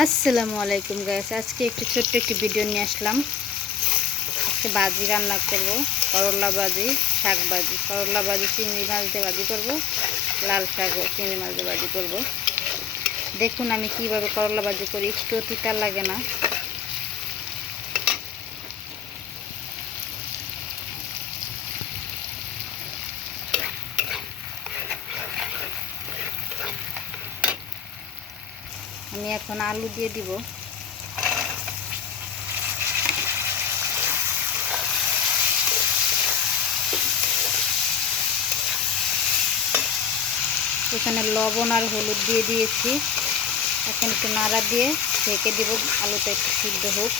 আসসালামু আলাইকুম গাইস, আজকে একটু ছোট্ট একটি ভিডিও নিয়ে আসলাম। আজকে ভাজি রান্না করব, করলা ভাজি, শাক ভাজি। করলা ভাজি চিংড়ি মাছ দিয়ে ভাজি করব, লাল শাকও চিংড়ি মাছ দিয়ে ভাজি করব। দেখুন আমি কিভাবে করলা ভাজি করি, একটু তিতা লাগে না। আমি এখন আলু দিয়ে দিব। এখানে লবণ আর হলুদ দিয়ে দিয়েছি। এখন একটু নাড়া দিয়ে ঢেকে দিব, আলুটা একটু সিদ্ধ হোক।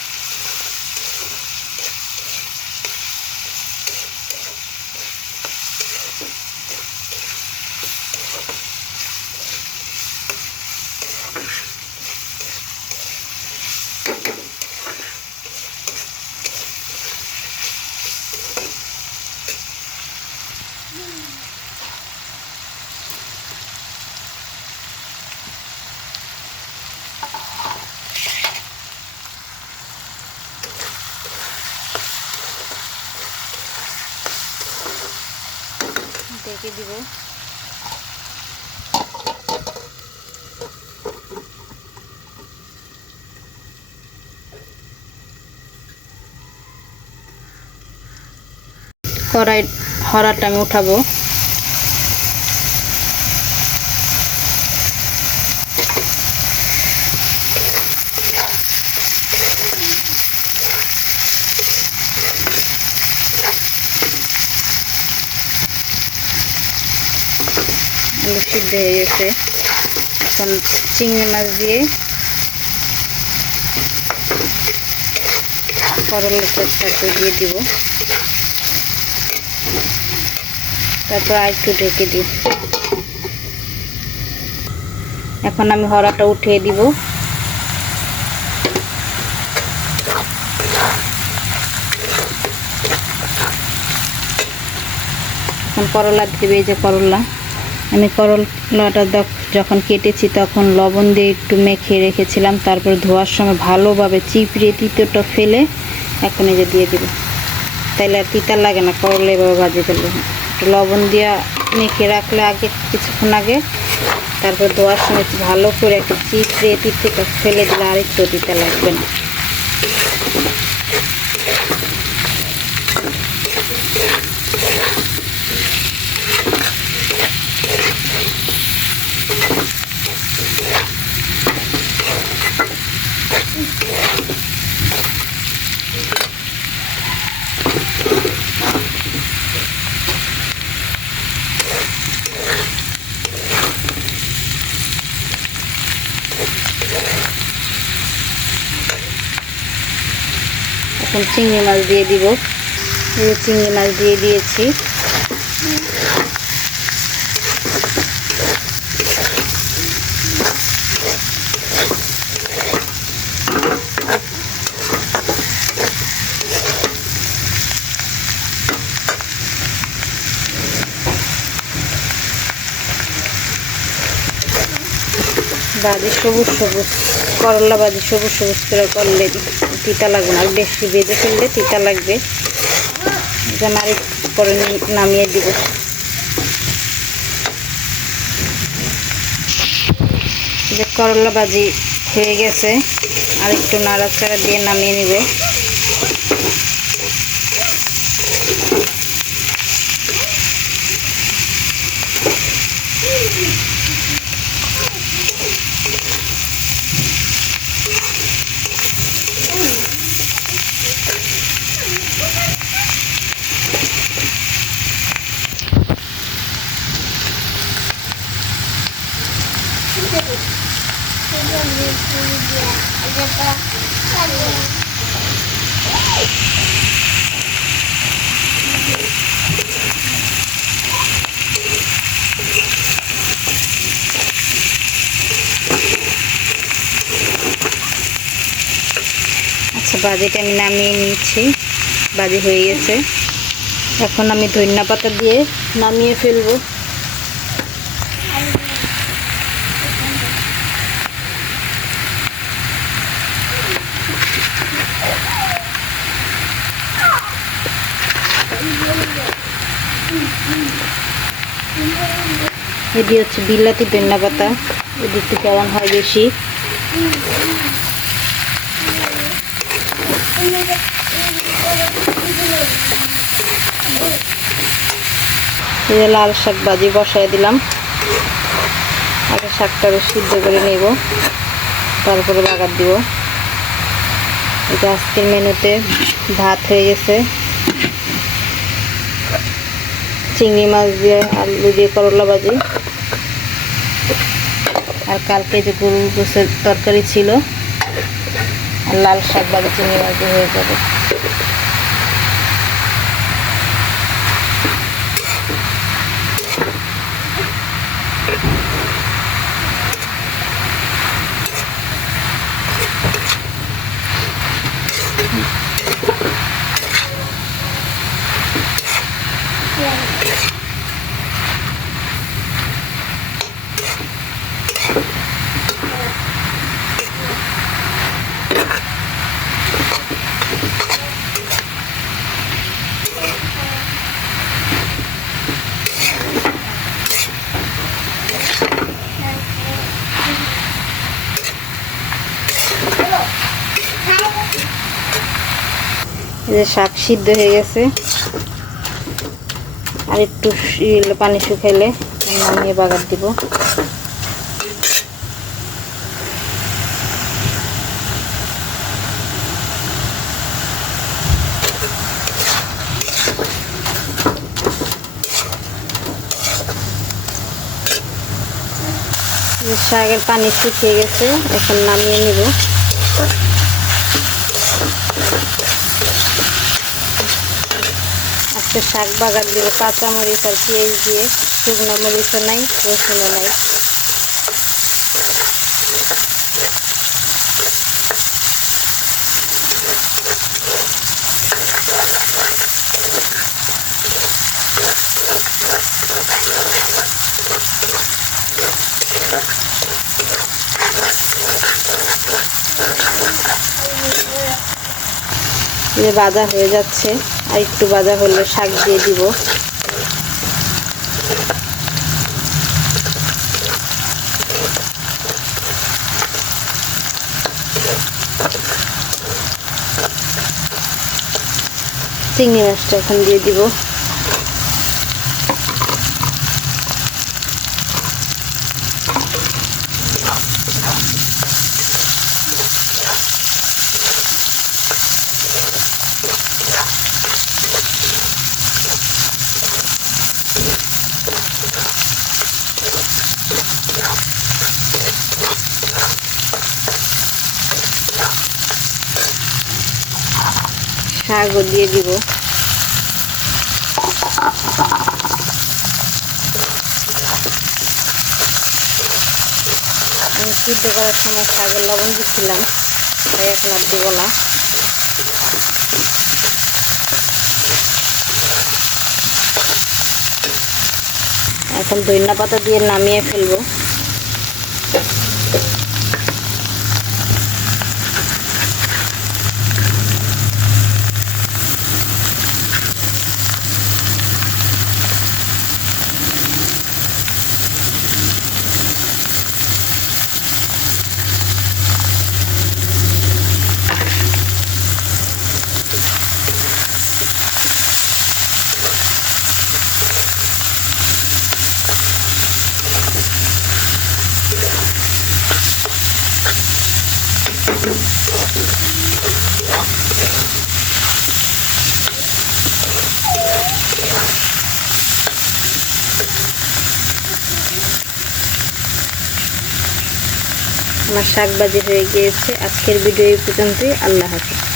ঢেকে দিব। কড়াই হরাটা আমি উঠাবো। আলু সিদ্ধ হয়ে গেছে। এখন চিংড়ি মাছ দিয়ে করলার তরকারিটা দিয়ে দিব, তারপর আর একটু ঢেকে দিব। এখন আমি হরাটা উঠিয়ে দিব। এখন করলা দিবে। এই যে করলা, আমি করলাটা যখন কেটেছি তখন লবণ দিয়ে একটু মেখে রেখেছিলাম, তারপর ধোয়ার সময় ভালোভাবে চিপড়ে তিতোটা ফেলে এখন এই যে দিয়ে দিব। তাইলে আর তিতা লাগে না, করলা এভাবে ভাজি করলে। একটু লবণ দিয়ে মেখে রাখলে আগে কিছুক্ষণ আগে, তারপর ধোয়ার সময় ভালো করে একটু চিপড়ে তিতোটা ফেলে দিলে আর একটু তিতা লাগবে না। এখন চিংড়ি মাছ দিয়ে দিব। চিংড়ি মাছ দিয়ে দিয়েছি। ভাজি সবুজ সবুজ, করলা ভাজি সবুজ সবুজ করে করলে তিতা লাগবে না, আর বেশি ভেজে ফেললে তিতা লাগবে। যেন আর পরে নামিয়ে দিব। যে করলা ভাজি হয়ে গেছে, আর একটু নাড়াচাড়া দিয়ে নামিয়ে নিব। আচ্ছা, ভাজিটা আমি নামিয়ে নিয়েছি। ভাজি হয়ে গেছে। এখন আমি ধনিয়া পাতা দিয়ে নামিয়ে ফেলবো। এটি হচ্ছে বিলাতি ধনিয়া পাতা, এদিকটা কেমন হয় বেশি। লাল শাক ভাজি বসাই দিলাম। আগে শাকটা সিদ্ধ করে নেব, তারপরে বাগার দিব। এটা আজকের মেনুতে ভাত হয়ে গেছে, চিংড়ি মাছ দিয়ে আলু দিয়ে করলা ভাজি, আর কালকে যে গরুর গোশের তরকারি ছিল, আর লাল শাক ভাজি চিংড়ি মাছ দিয়ে হয়ে যাবে। এই যে শাক সিদ্ধ হয়ে গেছে, আর একটু পানি শুকাইলে নামিয়ে বাগার দিব। শাকের পানি শুকিয়ে গেছে, এখন নামিয়ে নিব। আজকে শাক বাগার দিব কাঁচা মরিচ আর পেঁয়াজ দিয়ে, শুকনো মরিচও নাই, রসুনও নাই। যে ভাজা হয়ে যাচ্ছে, আর একটু ভাজা হলে শাক দিয়ে দিব। চিংড়ি মাছটা এখন দিয়ে দিব। শাকও দিয়ে দিব। আমি সিদ্ধ করার সময় শাকের লবণ দিচ্ছিলাম, তাই এখন আর দিব না। এখন ধনিয়া পাতা দিয়ে নামিয়ে ফেলবো। আমার শাক ভাজি হয়ে গিয়েছে। আজকের ভিডিও এই পর্যন্তই। আল্লাহ হাফেজ।